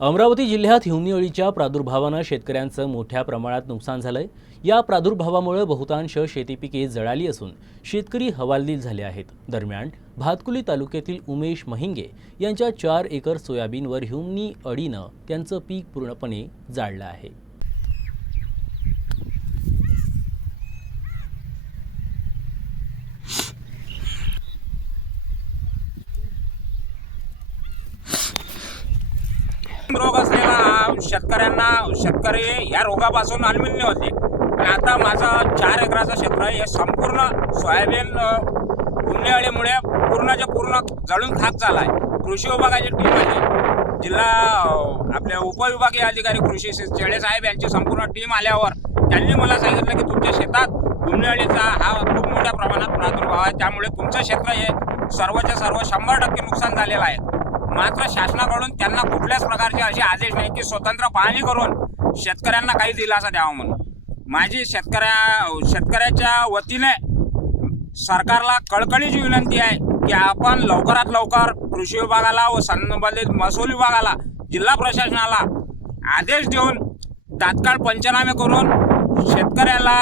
अमरावती जिल्ह्यात हिवनी अळीच्या प्रादुर्भावानं शेतकऱ्यांचं मोठ्या प्रमाणात नुकसान झालंय। या प्रादुर्भावामुळे बहुतांश शेतीपिके जळाली असून शेतकरी हवालदिल झाले आहेत। दरम्यान भातकुली तालुक्यातील उमेश महिंगे यांच्या 4 एकर सोयाबीनवर हिवनी अळीनं त्यांचं पीक पूर्णपणे जाळलं आहे। रोग असलेला शेतकरी या रोगापासून अल्मिन्य होते। पण आता माझं 4 एकराचं क्षेत्र हे संपूर्ण सोयाबीन उन्हाळ्यामुळे पूर्ण जळून खाक झाला आहे। कृषी विभागाची टीम आली, जिल्हा आपले उपविभागीय अधिकारी कृषी चेळे साहेब यांची संपूर्ण टीम आल्यावर त्यांनी मला सांगितलं की तुमच्या शेतात उन्हाळ्याचा हा खूप मोठ्या प्रमाणात प्रादुर्भाव आहे, त्यामुळे तुमचं क्षेत्र हे सर्वच्या सर्व 100% नुकसान झालेलं आहे। मात्र शासनाकडून त्यांना कुठल्याच प्रकारचे असे आदेश नाही की स्वतंत्र पाहणी करून शेतकऱ्यांना काही दिलासा द्यावा म्हणून। माझी शेतकऱ्याच्या वतीने सरकारला कळकळीची विनंती आहे की आपण लवकरात लवकर कृषी विभागाला व संबंधित महसूल विभागाला, जिल्हा प्रशासनाला आदेश देऊन तात्काळ पंचनामे करून शेतकऱ्याला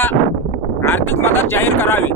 आर्थिक मदत जाहीर करावी।